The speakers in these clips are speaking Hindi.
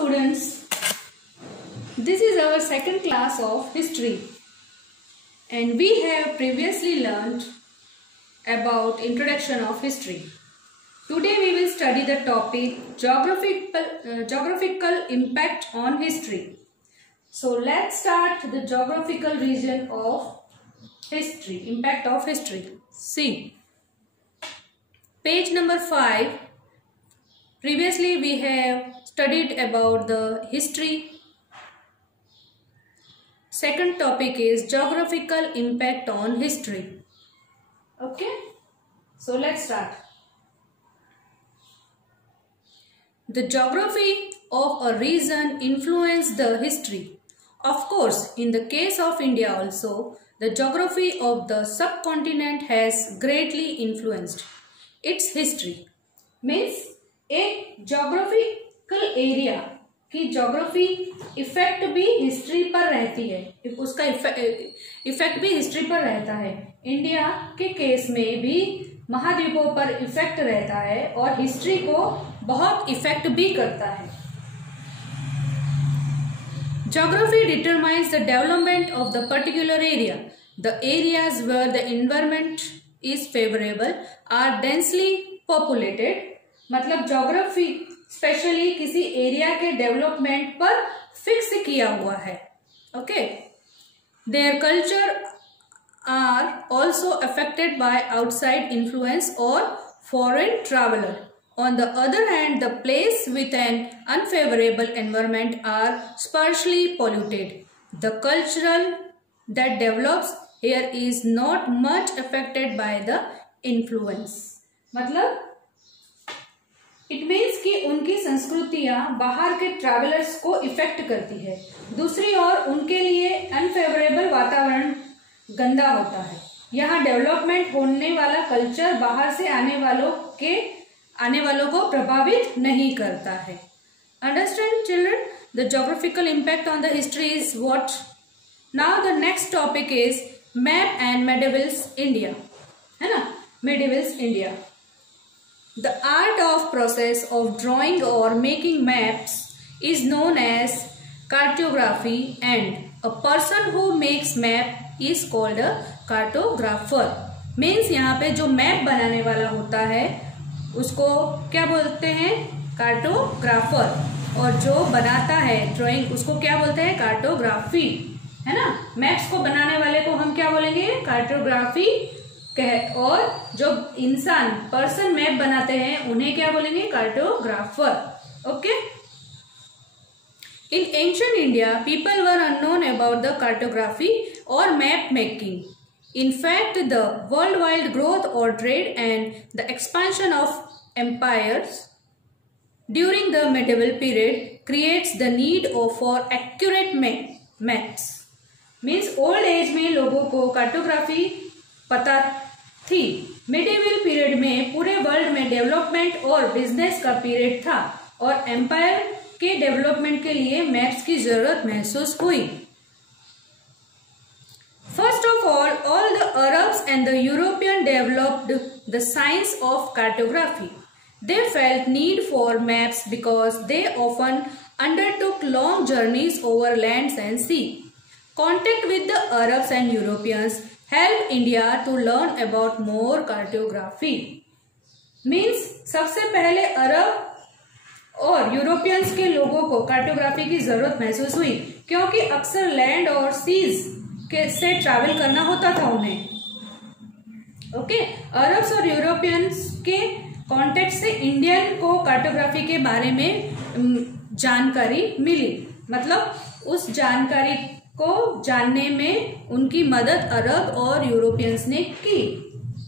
students, this is our second class of history and we have previously learned about introduction of history. Today we will study the topic geographical impact on history. So let's start the geographical region of history, impact of history. See, page number 5. Previously we have studied about the history. Second topic is geographical impact on history. Okay, so let's start. The geography of a region influences the history. Of course, in the case of India also, the geography of the subcontinent has greatly influenced its history. Means एक geographical area की geography इफेक्ट भी हिस्ट्री पर रहती है, उसका इफेक्ट भी हिस्ट्री पर रहता है. इंडिया के केस में भी महाद्वीपों पर इफेक्ट रहता है और हिस्ट्री को बहुत इफेक्ट भी करता है. Geography determines the development of the particular area. The areas where the environment is favorable are densely populated. मतलब ज्योग्राफी स्पेशली किसी एरिया के डेवलपमेंट पर फिक्स किया हुआ है. Okay, there culture are also affected by outside influence और foreign traveller. On the other hand, the place with an unfavorable environment are sparsely polluted. The cultural that develops here is not much affected by the influence. मतलब इट मीन्स कि उनकी संस्कृतियां बाहर के ट्रैवलर्स को इफेक्ट करती है. दूसरी ओर उनके लिए अनफेवरेबल वातावरण गंदा होता है. यहाँ डेवलपमेंट होने वाला कल्चर बाहर से आने वालों को प्रभावित नहीं करता है. Understand children? The geographical impact on the history is what. Now the next topic is map and medievals India. है ना, medievals India. The art of process of drawing or making maps is known as cartography and a person who makes map is called a cartographer. Means यहाँ पे जो मैप बनाने वाला होता है उसको क्या बोलते हैं? कार्टोग्राफर. और जो बनाता है ड्राइंग उसको क्या बोलते हैं? कार्टोग्राफी. है ना, मैप्स को बनाने वाले को हम क्या बोलेंगे? कार्टोग्राफी. और जो इंसान पर्सन मैप बनाते हैं उन्हें क्या बोलेंगे? Cartographer. Okay. In ancient India people were unknown about the cartography और map making. In fact, the worldwide growth or trade and the expansion of empires during the medieval period creates the need for accurate maps. Means old age में लोगों को कार्टोग्राफी पता थी. मिडिवल पीरियड में पूरे वर्ल्ड में डेवलपमेंट और बिजनेस का पीरियड था और एम्पायर के डेवलपमेंट के लिए मैप्स की जरूरत महसूस हुई. First of all the Arabs and the Europeans developed the science of cartography. They felt need for maps because they often undertook long journeys over lands and sea. Contact with the Arabs and Europeans helped India to learn about more cartography. Means सबसे पहले अरब और यूरोपियंस के लोगों को कार्टोग्राफी की जरूरत महसूस हुई क्योंकि अक्सर लैंड और सीज से ट्रैवल करना होता था उन्हें. ओके, अरब्स और यूरोपियंस के कांटेक्ट से इंडियन को कार्टोग्राफी के बारे में जानकारी मिली. मतलब उस जानकारी को जानने में उनकी मदद अरब और यूरोपियंस ने की.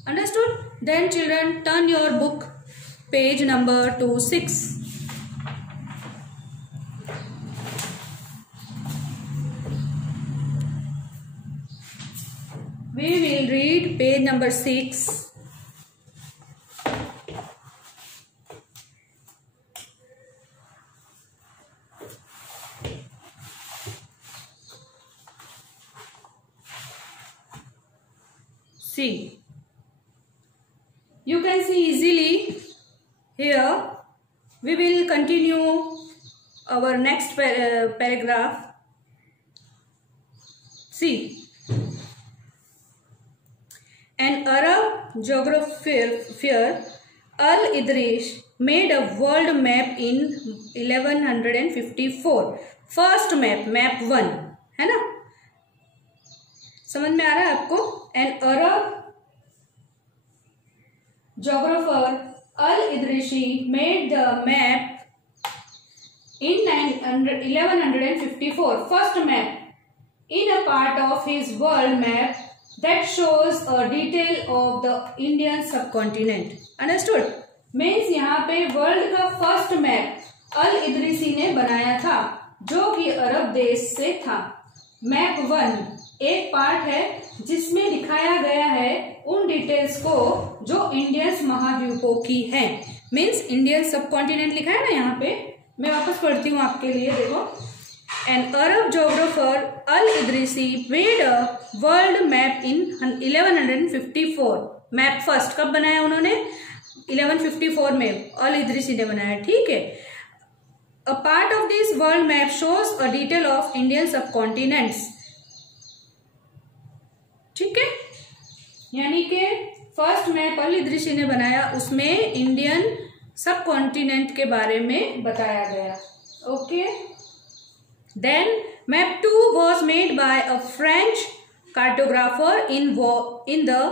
Understood? Then children turn your book page number 26. We will read page number 6. See, you can see easily here we will continue our next paragraph. See, an Arab geographer Al-Idris made a world map in 1154. First map 1 है ना, समझ में आ रहा है आपको? An Arab geographer Al Idrisi made the map in 1154. First map in a part of his world map that shows a detail of the Indian subcontinent. Understood? Means यहाँ पे वर्ल्ड का फर्स्ट मैप अल इदरिसी ने बनाया था जो कि अरब देश से था. मैप 1 एक पार्ट है जिसमें दिखाया गया है उन डिटेल्स को जो इंडियन महाद्वीपों की है. मीन्स इंडियन सबकॉन्टिनेंट लिखा है ना यहाँ पे. मैं वापस पढ़ती हूँ आपके लिए, देखो. An Arab geographer Al-Idrisi made a world map in 1154. Map first कब बनाया उन्होंने? 1154 में Al-Idrisi ने बनाया. ठीक है. A part of this world map shows a detail of Indian subcontinents. ठीक है, यानी कि फर्स्ट मैप Al-Idrisi ने बनाया, उसमें इंडियन सब कॉन्टिनेंट के बारे में बताया गया. Okay. Then map 2 was made by a French cartographer in the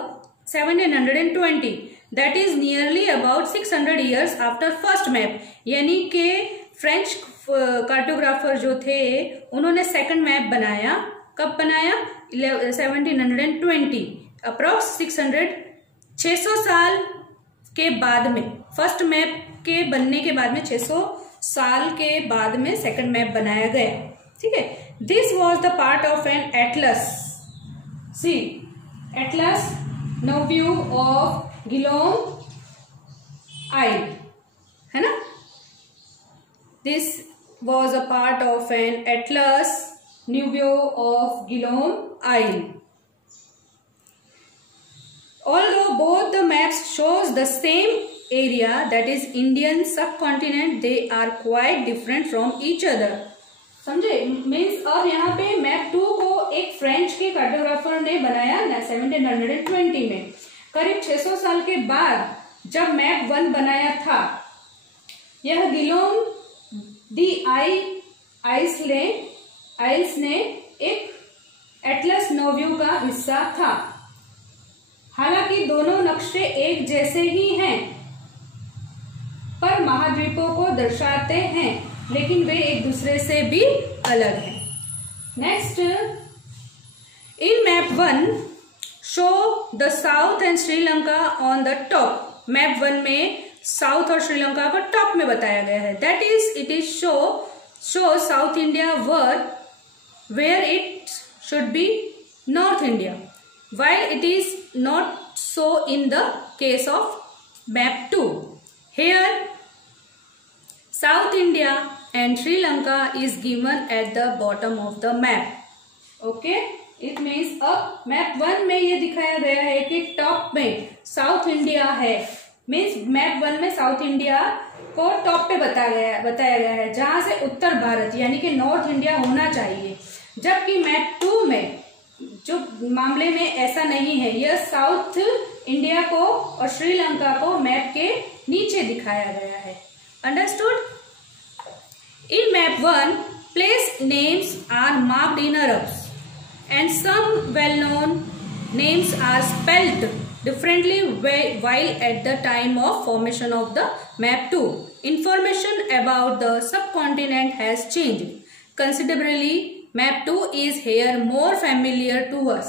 1720. That is nearly about 600 years after first map. यानी कि फ्रेंच कार्टोग्राफर जो थे उन्होंने सेकंड मैप बनाया. कब बनाया? 1720. अप्रॉक्स 600 साल के बाद में, फर्स्ट मैप के बनने के बाद में 600 साल के बाद में सेकंड मैप बनाया गया. ठीक है. This was the part of an atlas. See, Atlas Nouveau of Guillaume Isle है ना. This was a part of an Atlas Nouveau of Guillaume Isle. Although both the maps shows the same area, that is Indian subcontinent, they are quite different from each other. समझे? मीन्स अब यहाँ पे मैप 2 को एक फ्रेंच के कार्टोग्राफर ने बनाया 1720 में. करीब 600 साल के बाद जब मैप 1 बनाया था, यह गिलोम दी आइल्स ने एक एटलस नोव्यू का हिस्सा था. हालांकि दोनों नक्शे एक जैसे ही हैं, पर महाद्वीपों को दर्शाते हैं, लेकिन वे एक दूसरे से भी अलग हैं. Next, in map 1 show the south and Sri Lanka on the top. Map 1 में साउथ और श्रीलंका को टॉप में बताया गया है. That is it is show south India where it should be north India, while it is not so in the case of map 2. Here South India and Sri Lanka is given at the bottom of the map. Okay, it means अब map 1 में ये दिखाया गया है कि टॉप में साउथ इंडिया है. मीन्स मैप 1 में साउथ इंडिया को टॉप पे बताया गया है, जहां से उत्तर भारत यानी कि नॉर्थ इंडिया होना चाहिए. जबकि मैप 2 में जो मामले में ऐसा नहीं है, यह साउथ इंडिया को और श्रीलंका को मैप के नीचे दिखाया गया है. Understood? In map 1 place names are marked in Arabs and some well known names are spelled differently while at the time of formation of the map 2. Information about the subcontinent has changed considerably. Map 2 is here more familiar to us.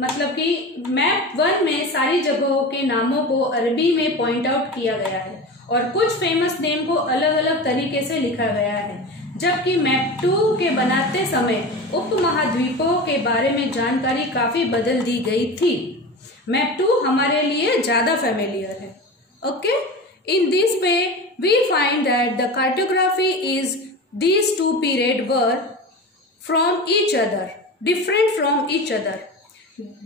मतलब कि मैप 1 में सारी जगहों के नामों को अरबी में पॉइंट आउट किया गया है और कुछ फेमस नेम को अलग अलग तरीके से लिखा गया है, जबकि मैप 2 के बनाते समय उपमहाद्वीपों के बारे में जानकारी काफी बदल दी गई थी. मैप 2 हमारे लिए ज्यादा फेमिलियर है. Okay. In this way we find that the cartography is these two period were from each other, different from each other.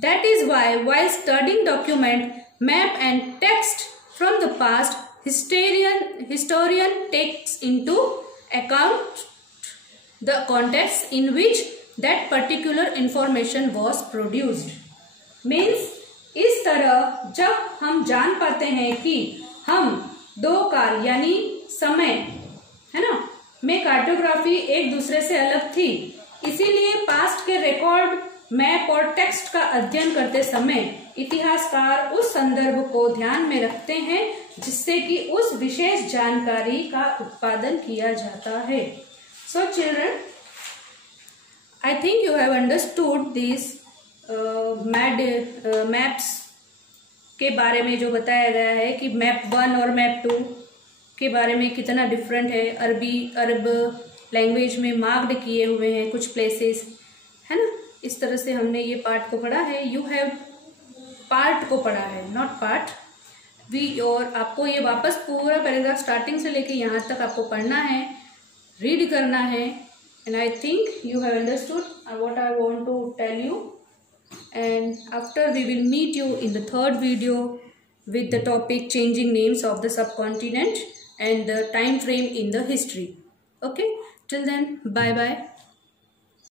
That is why while studying document, map and text from the past, historian takes into account the context in which that particular information was produced. Means इस तरह जब हम जान पाते हैं कि हम दो काल यानी समय, है ना, में कार्टोग्राफी एक दूसरे से अलग थी, इसीलिए पास्ट के रिकॉर्ड, मैप और टेक्स्ट का अध्ययन करते समय इतिहासकार उस संदर्भ को ध्यान में रखते हैं जिससे कि उस विशेष जानकारी का उत्पादन किया जाता है. So children, I think you have understood these maps के बारे में जो बताया गया है कि मैप 1 और मैप 2 के बारे में कितना डिफरेंट है. अरब लैंग्वेज में मार्क्ड किए हुए हैं कुछ प्लेसेस, है ना. इस तरह से हमने ये पार्ट को पढ़ा है. यू हैव पार्ट को पढ़ा है, नॉट पार्ट. और आपको ये वापस पूरा पैराग्राफ स्टार्टिंग से लेके यहाँ तक आपको पढ़ना है, रीड करना है. And I think you have understood what I want to tell you. And after we will meet you in the third video with the topic changing names of the subcontinent and the time frame in the history. Okay, till then, bye bye.